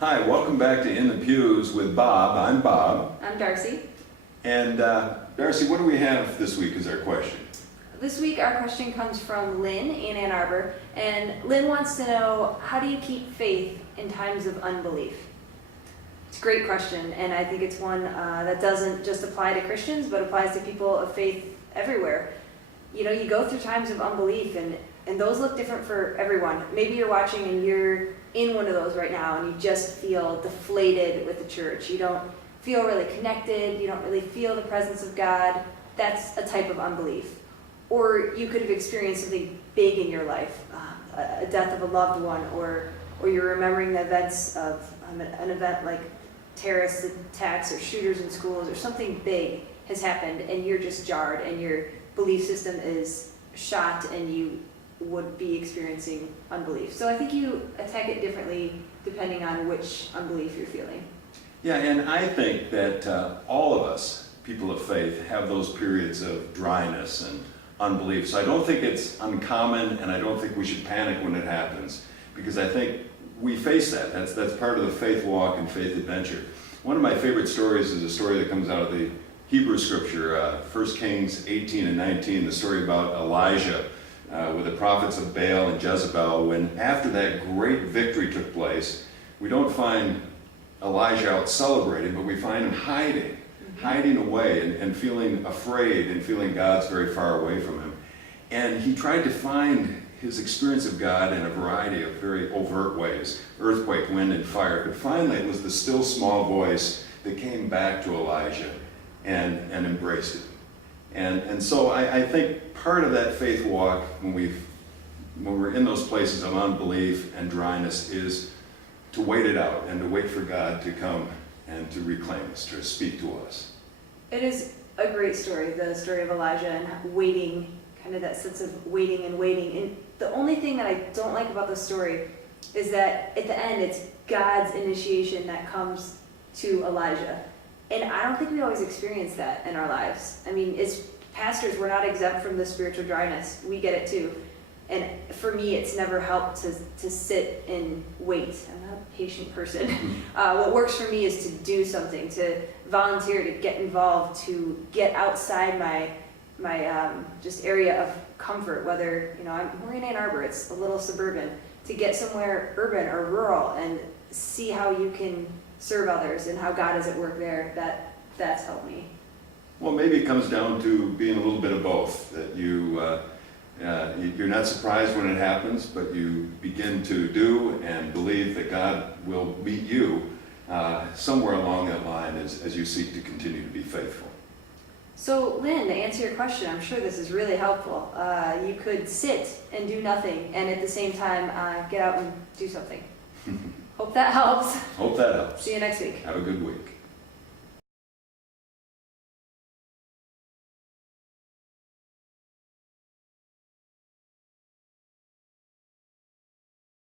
Hi, welcome back to In the Pews with Bob. I'm Bob. I'm Darcy. And Darcy, what do we have this week as our question? This week our question comes from Lynn in Ann Arbor, and Lynn wants to know, how do you keep faith in times of unbelief? It's a great question, and I think it's one that doesn't just apply to Christians, but applies to people of faith everywhere. You know, you go through times of unbelief, and those look different for everyone. Maybe you're watching and you're in one of those right now, and you just feel deflated with the church. You don't feel really connected. You don't really feel the presence of God. That's a type of unbelief. Or you could have experienced something big in your life, a death of a loved one, or you're remembering the events of an event like terrorist attacks or shooters in schools, or something big has happened, and you're just jarred, and your belief system is shot, and you would be experiencing unbelief. So I think you attack it differently depending on which unbelief you're feeling. Yeah, and I think that all of us, people of faith, have those periods of dryness and unbelief. So I don't think it's uncommon, and I don't think we should panic when it happens, because I think we face that. That's part of the faith walk and faith adventure. One of my favorite stories is a story that comes out of the Hebrew scripture, 1 Kings 18 and 19, the story about Elijah with the prophets of Baal and Jezebel. When after that great victory took place, we don't find Elijah out celebrating, but we find him hiding away and feeling afraid and feeling God's very far away from him. And he tried to find his experience of God in a variety of very overt ways, earthquake, wind, and fire. But finally it was the still small voice that came back to Elijah and embraced it. And so I think part of that faith walk when we're in those places of unbelief and dryness is to wait it out and to wait for God to come and to reclaim us, to speak to us. It is a great story, the story of Elijah and waiting, kind of that sense of waiting and waiting. And the only thing that I don't like about the story is that at the end it's God's initiation that comes to Elijah. And I don't think we always experience that in our lives. I mean, as pastors, we're not exempt from the spiritual dryness. We get it too. And for me, it's never helped to sit and wait. I'm not a patient person. What works for me is to do something, to volunteer, to get involved, to get outside my just area of comfort. Whether, we're in Ann Arbor, it's a little suburban. To get somewhere urban or rural and see how you can serve others and how God is at work there, that's helped me. Well, maybe it comes down to being a little bit of both, that you're not surprised when it happens, but you begin to do and believe that God will meet you somewhere along that line as you seek to continue to be faithful. So Lynn, to answer your question, I'm sure this is really helpful. You could sit and do nothing and at the same time get out and do something. Hope that helps. Hope that helps. See you next week. Have a good week.